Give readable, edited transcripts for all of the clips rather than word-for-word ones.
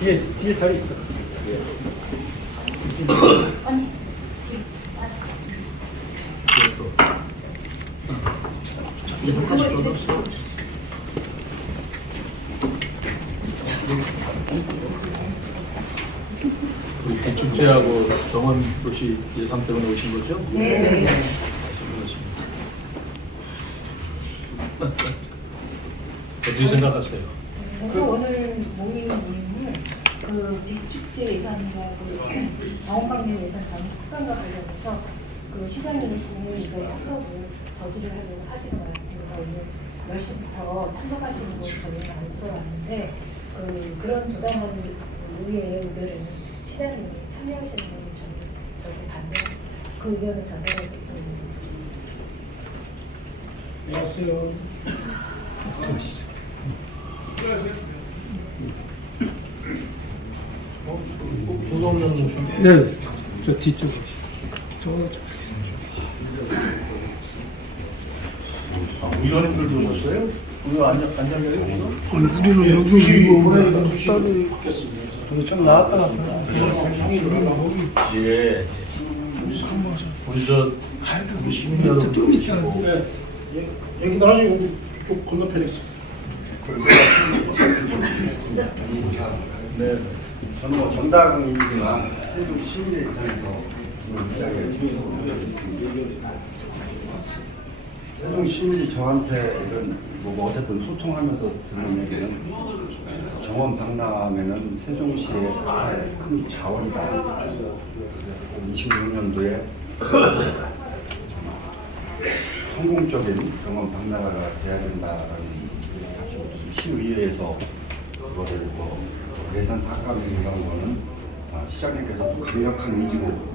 뒤에 자리 있어. 우리 비축제하고 정원도시 예산 때문에 오신 거죠? 네. 수고하십니다. 어떻게 생각하세요? 저도 오늘 모임 이유는 그 빅축제 예산과 그 정원방면 예산 장 습관과 관련해서 그 시장님이시니 이거 참석을 저지를 하려고 하시는 것 같아서 오늘 10시부터 참석하시는 걸 저희는 안 들어왔는데 그런 부담을 의회의 의견에는 시장님이 참여하시는 걸 저희 반대 그 의견을 전달하겠습니다. 안녕하세요. 조성현 모션. 네, 저 뒤쪽. 위원님들도 오셨어요? 오늘 안장이에요 지금? 아니, 우리는 여기 이거 따로 바뀌었습니다. 좀 나왔다 갔다. 예. 우리 저 우리 시민 여러분 있잖아요. 얘기들 하죠. 여기 쪽 건너편에 있어. 네. 저는 뭐 정당이지만 세종 시민의 입장에서 세종 시민이 저한테 이런 뭐 어쨌든 소통하면서 듣는 얘기는 정원 박람회는 세종시의 큰 자원이다. 26년도에 성공적인 정원 박람회가 돼야 된다라는 시의회에서 그거를 뭐 예산 삭감을 위한 거는 시장님께서 또 강력한 의지로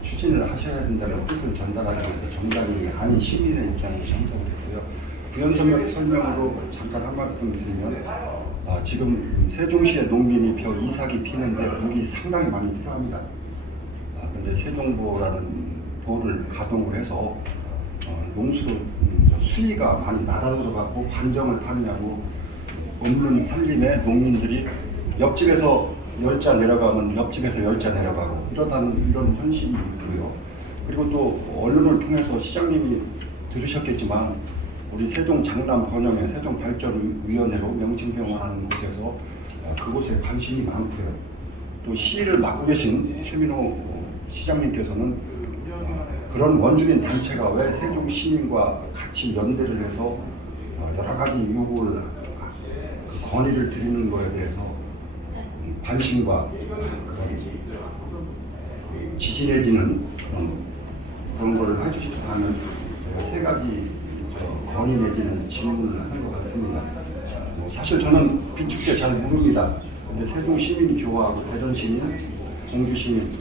추진을 하셔야 된다는 뜻을 전달하기 위해서 정당이 아닌 시민의 입장으로 참석을 했고요. 부연 설명으로 잠깐 한 말씀 드리면 지금 세종시의 농민이 벼 이삭이 피는데 물이 상당히 많이 필요합니다. 그런데 세종보라는 보를 가동을 해서 농수로 수위가 많이 낮아져 갖고 관정을 파느냐고 없는 살림에 농민들이 옆집에서 10자 내려가면 옆집에서 10자 내려가고 이러다는 이런 현실이 있고요. 그리고 또 언론을 통해서 시장님이 들으셨겠지만 우리 세종 장남 번영의 세종발전위원회로 명칭변경하는 곳에서 그곳에 관심이 많고요. 또 시를 맡고 계신 최민호 시장님께서는 그런 원주민 단체가 왜 세종 시민과 같이 연대를 해서 여러 가지 요구를 건의를 드리는 거에 대해서 관심과 그런 지지 내지는 그런 거를 해주십사 하면 세 가지 건의 내지는 질문을 한 것 같습니다. 사실 저는 비축제 잘 모릅니다. 근데 세종 시민이 좋아하고 대전 시민, 공주 시민,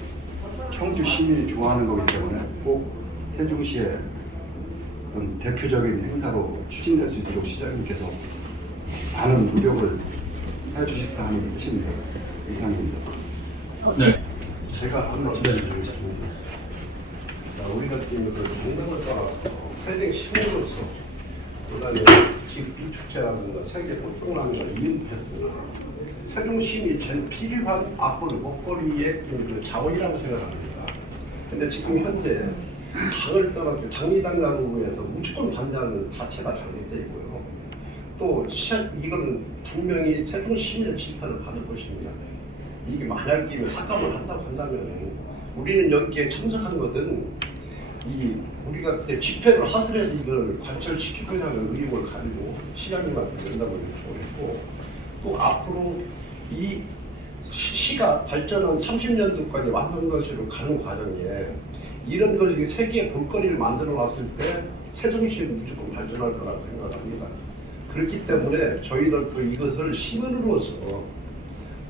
청주 시민이 좋아하는 거기 때문에 꼭 세종시의 그런 대표적인 행사로 추진될 수 있도록 시장님께서 많은 노력을 해주십사 하는 뜻입니다. 이상입니다. 네. 제가 한번 말씀드리겠습니다. 우리가 지금 그 정당을 따라서 패딩 시민으로서 그다음에 지금 비축제라든가 세계 꽃동랑과 이은패스나 세종시민이 제일 필요한 앞으로 먹거리의 그 자원이라고 생각합니다. 근데 지금 현재 당을 떠나서 장리당락으로 해서 무조건 반대하는 자체가 잘못되어 있고요. 또 이거는 분명히 세종 시민의 질타를 받을 것입니다. 이게 만약에 삭감을 한다고 한다면 우리는 여기에 참석한 것은 우리가 그때 집회를 하더라도 이걸 관철시킬 거냐는 의혹을 가지고 시장님한테 연락을 요청했고 또 앞으로 이 시가 발전한 30년도까지 완성도시로 가는 과정에 이런 걸 세계의 볼거리를 만들어 놨을 때 세종시는 무조건 발전할 거라고 생각합니다. 그렇기 때문에 저희들도 이것을 시민으로서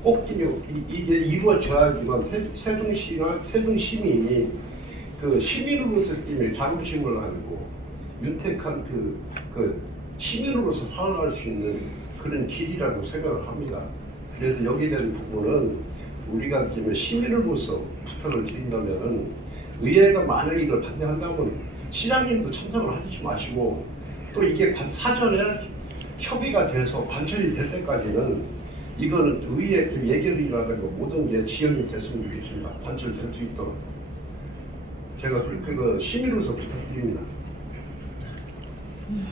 꼭 이게 이루어져야지만 세종시가 세종시민이 그 시민으로서 자부심을 가지고 윤택한 그 시민으로서 살아갈 수 있는 그런 길이라고 생각을 합니다. 그래서 여기에 대한 부분은 우리가 시민으로서 부탁을 드린다면은 의회가 만약에 이걸 반대한다면 시장님도 참석을 하지 마시고 또 이게 사전에 협의가 돼서 관철이 될 때까지는 이거는 의회 예결이라든가 모든 게 지연이 됐으면 좋겠습니다. 관철될 수 있도록 제가 그렇게 그 시민으로서 부탁드립니다.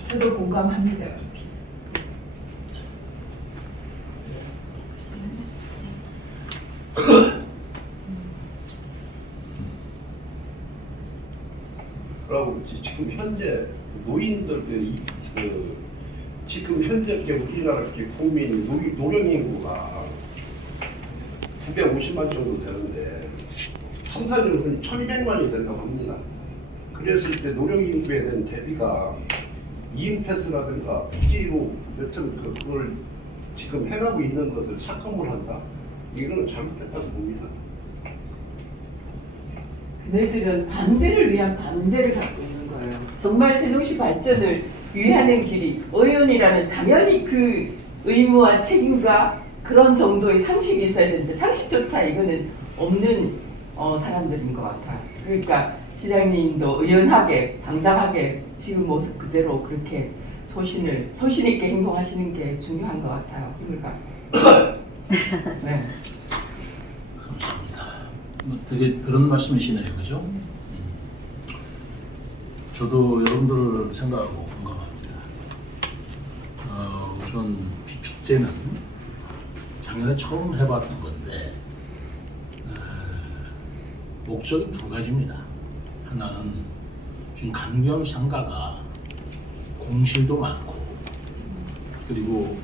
저도 공감합니다. 그리고 지금 현재 노인들 지금 현재 우리나라 국민이 노령 인구가 950만 정도 되는데 3, 4년 후는 1200만이 된다고 합니다. 그랬을 때 노령 인구에 대한 대비가 이인패스라든가 복지로 여튼 그걸 지금 해가고 있는 것을 삭감을 한다? 이거는 잘못됐다고 봅니다. 그들은 반대를 위한 반대를 갖고 있는 거예요. 정말 세종시 발전을 위하는 길이 의원이라는 당연히 그 의무와 책임과 그런 정도의 상식이 있어야 되는데 상식조차 이거는 없는 사람들인 것 같아요. 그러니까 시장님도 의연하게 당당하게 지금 모습 그대로 그렇게 소신 있게 행동하시는 게 중요한 것 같아요. 힘을 갖고. 네. 감사합니다. 되게 그런 말씀이시네요, 그죠? 저도 여러분들을 생각하고 공감합니다. 우선 비축제는 작년에 처음 해봤던 건데 목적이 두 가지입니다. 하나는 지금 강변상가가 공실도 많고 그리고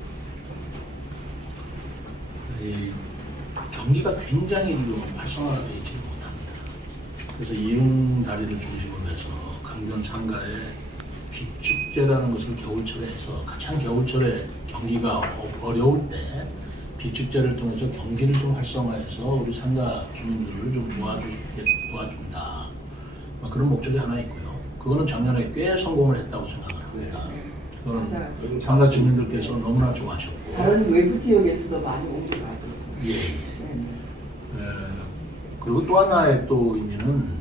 경기가 굉장히 활성화되어 있지 못합니다. 그래서 이응다리를 중심으로 해서 강변상가에 비축제라는 것을 겨울철에 해서 가장 겨울철에 경기가 어려울 때 비축제를 통해서 경기를 좀 활성화해서 우리 상가 주민들을 좀 도와준다. 그런 목적이 하나 있고요. 그거는 작년에 꽤 성공을 했다고 생각을 합니다. 그거는 상가 주민들께서 너무나 좋아하셨고 다른 외부 지역에서도 많이 옮겨가 있어요. 그리고 또 하나의 또 의미는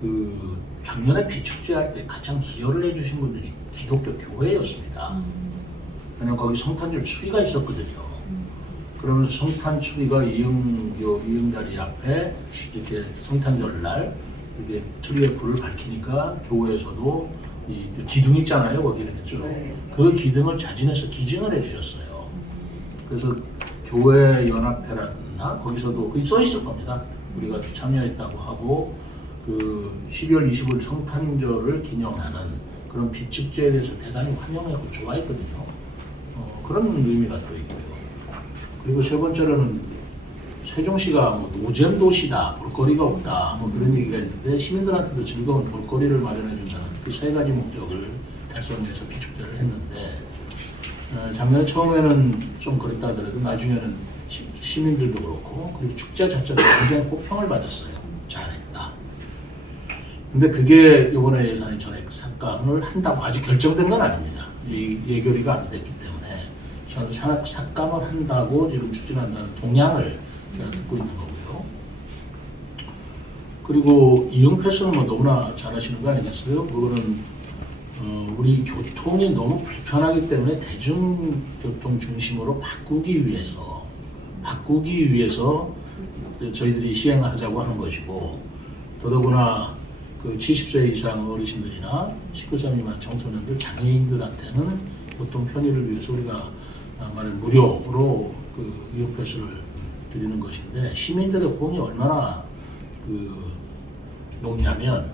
그 작년에 비축제 할 때 가장 기여를 해주신 분들이 기독교 교회였습니다. 왜냐면 거기 성탄절 추리가 있었거든요. 그러면서 성탄 추리가 이응다리 앞에 이렇게 성탄절 날 이렇게 트리에 불을 밝히니까 교회에서도 이 기둥 있잖아요, 거기 이렇게 쭉. 그 기둥을 자진해서 기증을 해주셨어요. 그래서 교회 연합회라든가 거기서도 그게 써 있을 겁니다. 우리가 참여했다고 하고 그 12월 25일 성탄절을 기념하는 그런 비축제에 대해서 대단히 환영하고 좋아했거든요. 그런 의미가 또 있고요. 그리고 세 번째로는 세종시가 뭐 노잼 도시다, 볼거리가 없다, 뭐 그런 얘기가 있는데 시민들한테도 즐거운 볼거리를 마련해 준다는 그 세 가지 목적을 달성해서 비축제를 했는데 작년 처음에는 좀 그랬다 하더라도 나중에는 시민들도 그렇고 그리고 축제 자체도 굉장히 호평을 받았어요. 잘했다. 근데 그게 이번에 예산이 전액 삭감을 한다고 아직 결정된 건 아닙니다. 이 예결위가 안 됐기 때문에 저는 삭감을 한다고 지금 추진한다는 동향을 제가 듣고 있는 거고요. 그리고 이응패스는 뭐 너무나 잘 아시는 거 아니겠어요? 그거는 우리 교통이 너무 불편하기 때문에 대중교통 중심으로 바꾸기 위해서 저희들이 시행하자고 하는 것이고 더더구나 그 70세 이상 어르신들이나 19세 미만 청소년들, 장애인들한테는 보통 편의를 위해서 우리가 말해 무료로 그 이응패스를 드리는 것인데 시민들의 호응이 얼마나 높냐면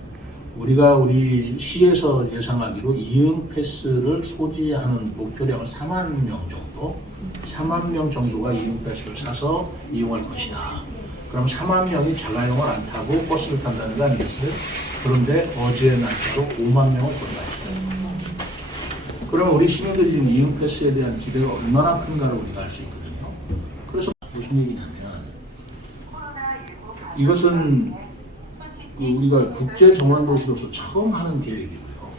우리 시에서 예상하기로 이응패스를 소지하는 목표량을 4만 명 정도가 이응패스를 사서 이용할 것이다. 그럼 4만 명이 자가용을 안 타고 버스를 탄다는 거 아니겠어요? 그런데 어제 날짜로 5만 명을 돌파했어요. 그러면 우리 시민들이 지금 이응패스에 대한 기대가 얼마나 큰가를 우리가 알 수 있거든요. 그래서 무슨 얘기냐면 이것은 우리가 국제 정원도시로서 처음 하는 계획이고요.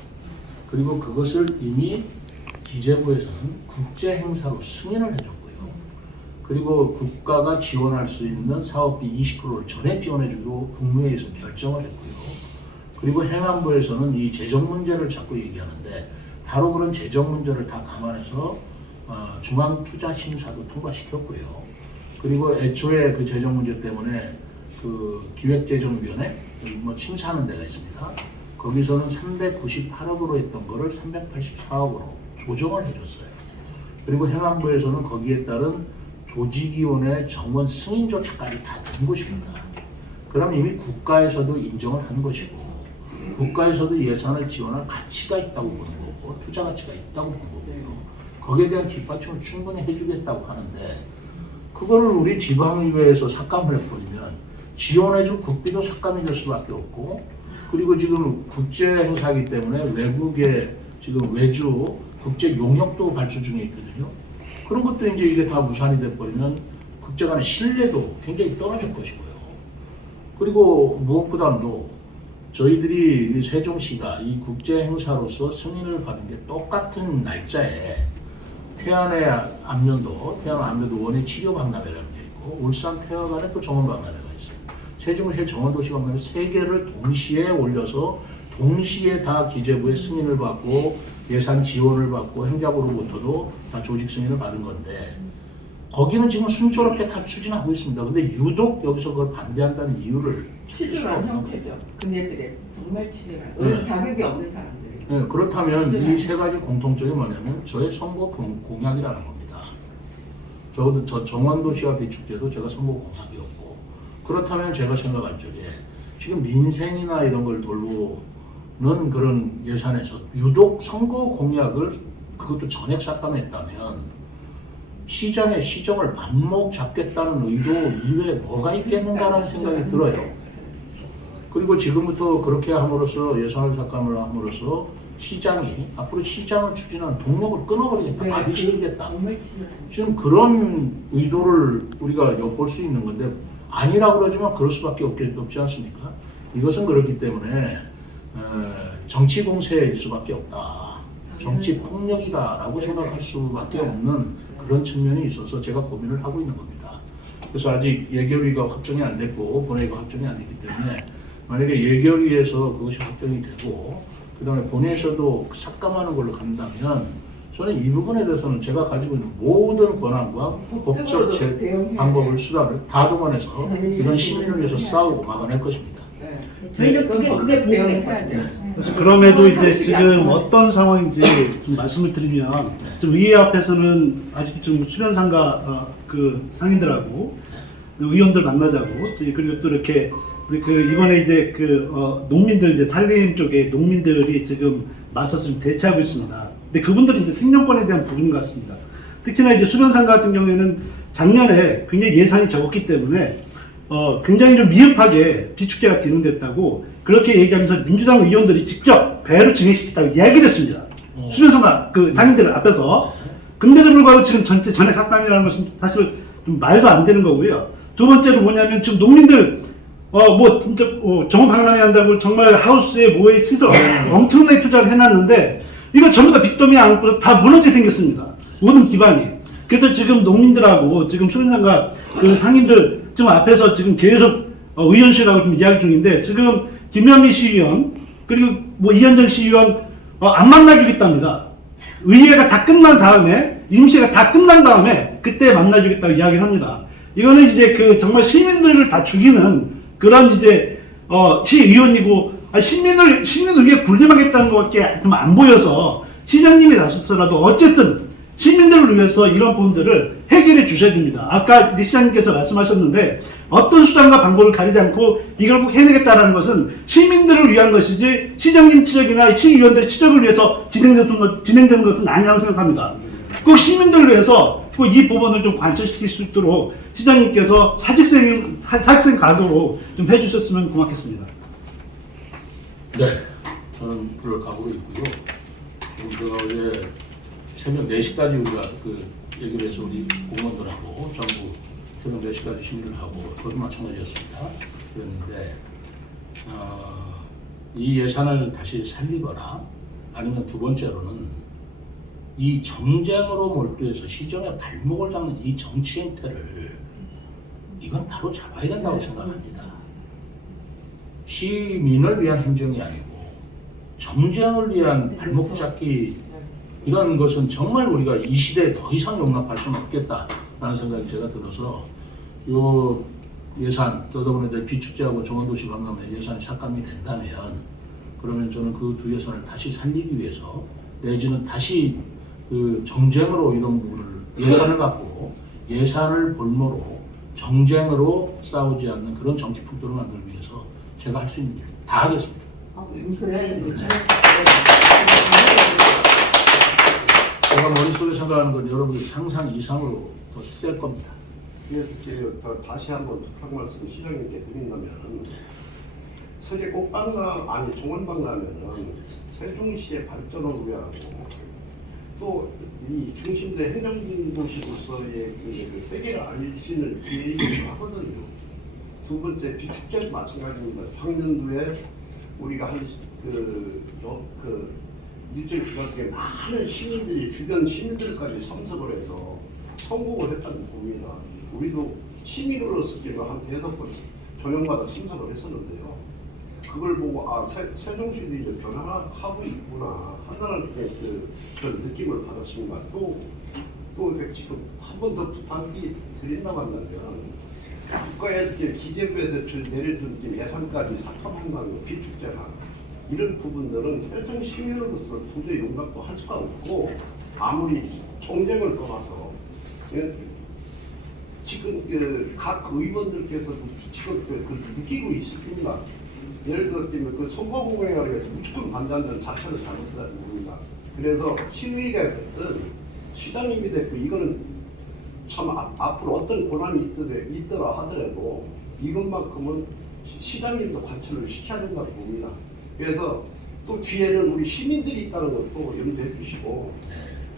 그리고 그것을 이미 기재부에서는 국제 행사로 승인을 해줬고요. 그리고 국가가 지원할 수 있는 사업비 20%를 전액 지원해주고 국무회의에서 결정을 했고요. 그리고 행안부에서는 이 재정 문제를 자꾸 얘기하는데 바로 그런 재정 문제를 다 감안해서 중앙투자심사도 통과시켰고요. 그리고 애초에 그 재정 문제 때문에 그 기획재정위원회 뭐 심사하는 데가 있습니다. 거기서는 398억으로 했던 거를 384억으로 조정을 해줬어요. 그리고 행안부에서는 거기에 따른 조직위원회 정원 승인조차까지 다 된 것입니다. 그럼 이미 국가에서도 인정을 한 것이고 국가에서도 예산을 지원할 가치가 있다고 보는 거고 투자 가치가 있다고 보는 거고요. 거기에 대한 뒷받침을 충분히 해주겠다고 하는데 그거를 우리 지방의회에서 삭감을 해버리면 지원해줄 국비도 삭감이 될 수밖에 없고 그리고 지금 국제 행사이기 때문에 외국의 지금 외주 국제 용역도 발주 중에 있거든요. 그런 것도 이제 이게 다 무산이 돼버리면 국제 간의 신뢰도 굉장히 떨어질 것이고요. 그리고 무엇보다도 저희들이 세종시가 이 국제 행사로서 승인을 받은 게 똑같은 날짜에 태안의 안면도, 태안 안면도 원예 치료박람회라는 게 있고 울산 태화관에 또 정원박람회가 있어요. 세종시의 정원도시박람회 3개를 동시에 올려서 동시에 다 기재부의 승인을 받고 예산 지원을 받고 행자부로부터도 다 조직 승인을 받은 건데 거기는 지금 순조롭게 다 추진하고 있습니다. 근데 유독 여기서 그걸 반대한다는 이유를 치졸한 형태죠. 그네들의 정말 치졸한 자격이 없는 사람들이. 네, 그렇다면 이 3가지 공통점이 뭐냐면 저의 선거 공약이라는 겁니다. 저 정원도시와 비축제도 제가 선거 공약이었고 그렇다면 제가 생각할 적에 지금 민생이나 이런 걸 돌보는 그런 예산에서 유독 선거 공약을 그것도 전액 삭감했다면 시장의 시정을 반목 잡겠다는 의도 이외에 뭐가 있겠는가라는 생각이 들어요. 그리고 지금부터 그렇게 함으로써 예산을 삭감을 함으로써 시장이 앞으로 시장을 추진하는 동력을 끊어버리겠다, 마비시키겠다. 지금 그런 의도를 우리가 엿볼 수 있는 건데 아니라고 그러지만 그럴 수밖에 없지 않습니까? 이것은 그렇기 때문에 정치 공세일 수밖에 없다. 정치 폭력이다라고 생각할 수밖에 없는 그런 측면이 있어서 제가 고민을 하고 있는 겁니다. 그래서 아직 예결위가 확정이 안 됐고 본회의가 확정이 안 됐기 때문에 만약에 예결위에서 그것이 확정이 되고 그 다음에 본회의에서도 삭감하는 걸로 간다면 저는 이 부분에 대해서는 제가 가지고 있는 모든 권한과 법적 방법을 수단을 다 동원해서 이런 시민을 위해서 싸우고 막아낼 것입니다. 저희는 그게 대응해야 돼요. 그럼에도 이제 지금 어떤 상황인지 좀 말씀을 드리면 좀 의회 앞에서는 아직 좀 수련상가 그 상인들하고 의원들 만나자고 그리고 또 이렇게 우리 그 이번에 이제 그 농민들 이제 산림 쪽에 농민들이 지금 맞서서 좀 대치하고 있습니다. 근데 그분들은 이제 생존권에 대한 부분 같습니다. 특히나 이제 수련상가 같은 경우에는 작년에 굉장히 예산이 적었기 때문에 굉장히 좀 미흡하게 비축제가 진행됐다고 그렇게 얘기하면서 민주당 의원들이 직접 배로 진행시켰다고 이야기를 했습니다. 수련상가 그 장인들 앞에서. 근데도 불구하고 지금 전체 전액 삭감이라는 것은 사실 좀 말도 안 되는 거고요. 두 번째로 뭐냐면 지금 농민들 뭐 진짜 정원 박람회 한다고 정말 하우스에 뭐에 시설 엄청나게 투자를 해놨는데 이거 전부 다 빚더미에 안고 다 무너지게 생겼습니다. 모든 기반이. 그래서 지금 농민들하고 지금 수련상가 그 상인들 지금 앞에서 지금 계속 의원실하고 좀 이야기 중인데 지금 김현미 시의원 그리고 뭐 이현정 시의원 안 만나주겠답니다. 의회가 다 끝난 다음에 임시가 다 끝난 다음에 그때 만나주겠다고 이야기를 합니다. 이거는 이제 그 정말 시민들을 다 죽이는 그런 이제 시의원이고 시민의회 군림하겠다는 것밖에 좀 안 보여서 시장님이 나서서라도 어쨌든 시민들을 위해서 이런 부분들을 해결해 주셔야 됩니다. 아까 시장님께서 말씀하셨는데 어떤 수단과 방법을 가리지 않고 이걸 꼭 해내겠다라는 것은 시민들을 위한 것이지 시장님 치적이나 시의원들의 치적을 위해서 진행되는 것은 아니라고 생각합니다. 꼭 시민들을 위해서 꼭 이 부분을 좀 관철시킬 수 있도록 시장님께서 사직생 각오로 좀 해주셨으면 고맙겠습니다. 네, 저는 그럴 각오로 있고요. 제가 어제 새벽 4시까지 우리가 그 얘기를 해서 우리 공무원들하고 전부 새벽 4시까지 심의를 하고 저도 마찬가지였습니다. 그랬는데 이 예산을 다시 살리거나 아니면 두 번째로는 이 정쟁으로 몰두해서 시정에 발목을 잡는 이 정치 행태를 이건 바로 잡아야 된다고 생각합니다. 시민을 위한 행정이 아니고 정쟁을 위한 발목 잡기 이런 것은 정말 우리가 이 시대에 더 이상 용납할 수는 없겠다라는 생각이 제가 들어서 요 예산, 더더군다나 비축제하고 정원도시 박람회 예산이 삭감이 된다면 그러면 저는 그 두 예산을 다시 살리기 위해서 내지는 다시 그 정쟁으로 이런 부분을 예산을 갖고 예산을 볼모로 정쟁으로 싸우지 않는 그런 정치 풍토를 만들기 위해서 제가 할 수 있는 일 다 하겠습니다. 제가 머릿속에 생각하는 건 여러분들 상상 이상으로 더 셀 겁니다. 다시 한번 부탁 말씀 시장님께 드린다면 세계 꽃박람 아니 종원박람회는 세종시의 발전을 위하고 또 이 중심대 행정도시로서의 그 세계를 알리시는 기회이기도 하거든요. 두 번째 비축제도 마찬가지입니다. 작년도에 우리가 그 일정 기간 동에 많은 시민들이 주변 시민들까지 참석을 해서 성공을 했다는 겁니다. 우리도 시민으로서 한 5번 저녁마다 참석을 했었는데요. 그걸 보고 아 세종시도 이제 변화하고 있구나 한다는 그런 느낌을 받았습니다. 또 지금 한 번 더 부탁이 드린다고 한다면 국가에서 기재부에서 내려준 예산까지 삭감한다는 비축제나 이런 부분들은 세종 시민으로서 도저히 용납도 할 수가 없고 아무리 정쟁을 떠나서 지금 각 의원들께서도 지금 느끼고 있습니다. 예를 들어 그 선거공약에 의해서 무조건 반대한다는 자체를 잘못했다는 겁니다. 그래서 시위가 됐든 시장님이 됐고 이거는 참 앞으로 어떤 권한이 있더라 하더라도 이것만큼은 시장님도 관철을 시켜야 된다고 봅니다. 그래서 또 뒤에는 우리 시민들이 있다는 것도 염두해 주시고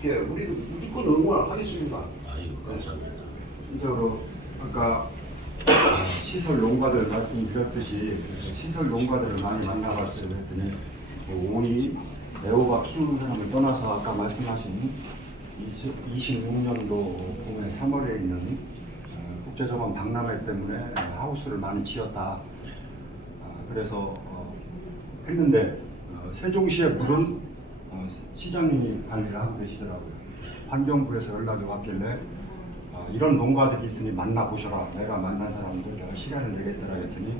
우리도 무조건 응원을 하겠습니다. 아이고 감사합니다. 진짜로 아까 시설 농가들 말씀드렸듯이 시설 농가들을 많이 만나봤어요. 그랬더니 오이, 애호박 키우는 사람을 떠나서 아까 말씀하신 26년도 봄에 3월에 있는 국제정원 박람회 때문에 하우스를 많이 지었다. 그래서 했는데 세종시의 물은 시장님이 관리를 하고 계시더라고요. 환경부에서 연락이 왔길래 이런 농가들이 있으니 만나보셔라. 내가 만난 사람들 내가 시간을 내겠더라 했더니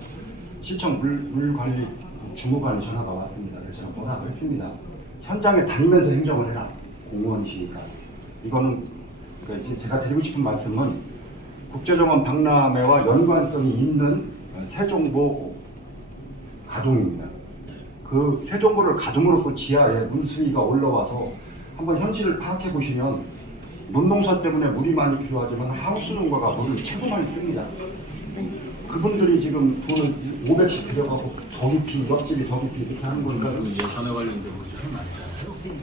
시청 물관리 주무관의 전화가 왔습니다. 그래서 제가 뭐라고 했습니다. 현장에 다니면서 행정을 해라. 공무원이시니까. 이거는 제가 드리고 싶은 말씀은 국제정원 박람회와 연관성이 있는 세종보 가동입니다. 그 세종보를 가동으로써 지하에 물 수위가 올라와서 한번 현실을 파악해 보시면 논농사 때문에 물이 많이 필요하지만 하우스 농가가 물을 최고 많이 씁니다. 그분들이 지금 돈을 500씩 들여가고 더 깊이, 옆집이 더 깊이 이렇게 하는 거니까 예산에 관련된 문제는 아니잖아요.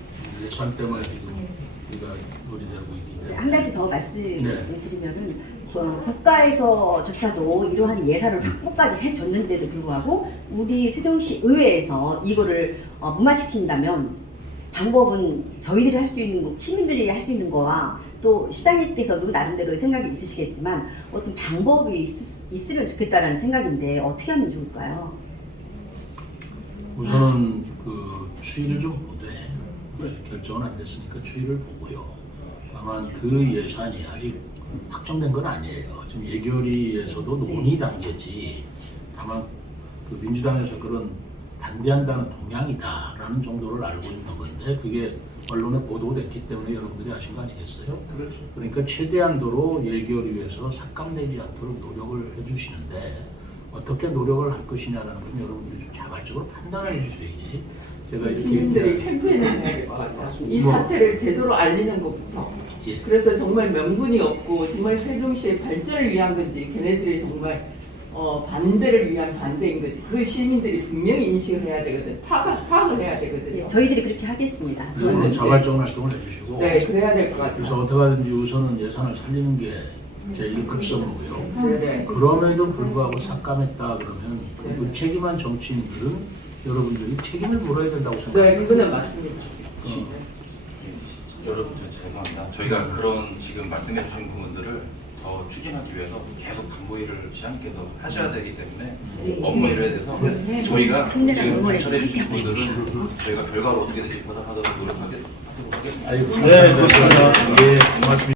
예산 때문에 지금 우리가 논의되고 있기 때문에. 한 가지 더 말씀드리면은 국가에서조차도 이러한 예산을 확보까지 해줬는데도 불구하고 우리 세종시 의회에서 이거를 무마시킨다면 방법은 저희들이 할 수 있는 거, 시민들이 할 수 있는 거와 또 시장님께서도 나름대로 생각이 있으시겠지만 어떤 방법이 있으면 좋겠다라는 생각인데 어떻게 하면 좋을까요? 우선은 그 추이를 좀 보되 결정은 안 됐으니까 추이를 보고요. 다만 그 예산이 아직 확정된 건 아니에요. 지금 예결위에서도 논의 단계지. 다만 그 민주당에서 그런 반대한다는 동향이다라는 정도를 알고 있는 건데 그게 언론에 보도됐기 때문에 여러분들이 아신 거 아니겠어요? 그렇죠. 그러니까 최대한도로 예결위에서 삭감되지 않도록 노력을 해주시는데 어떻게 노력을 할 것이냐라는 건 여러분들이 좀 자발적으로 판단을 해주셔야지. 제가 이렇게 시민들이 캠페인을 해야 될 것 같아요. 이 사태를 제대로 알리는 것부터. 예. 그래서 정말 명분이 없고 정말 세종시의 발전을 위한 건지 걔네들이 정말 반대를 위한 반대인 거지. 그 시민들이 분명히 인식을 해야 되거든. 파악을 해야 되거든요. 네, 저희들이 그렇게 하겠습니다. 그러면 자발적 활동을 해주시고 네, 그래야 될 것 같아요. 그래서 어떻게 하든지 우선은 예산을 살리는 게 제일 급선무고요. 네. 그럼에도 불구하고 삭감했다 그러면 그 무책임한 정치인들은 여러분들이 책임을 물어야 된다고 네, 생각합니다. 그거는 맞습니다. 여러분 죄송합니다. 저희가 그런 지금 말씀해 주신 부분들을 더 추진하기 위해서 계속 간부회의를 시장님께서 하셔야 되기 때문에 네. 업무 일에 대해서 네. 저희가 힘내라 지금 응원해 관철해 주신 함께 분들은 해주세요. 저희가 결과로 어떻게든지 보답하도록 노력하도록 하겠습니다. 아이고, 네, 그렇습니다. 예.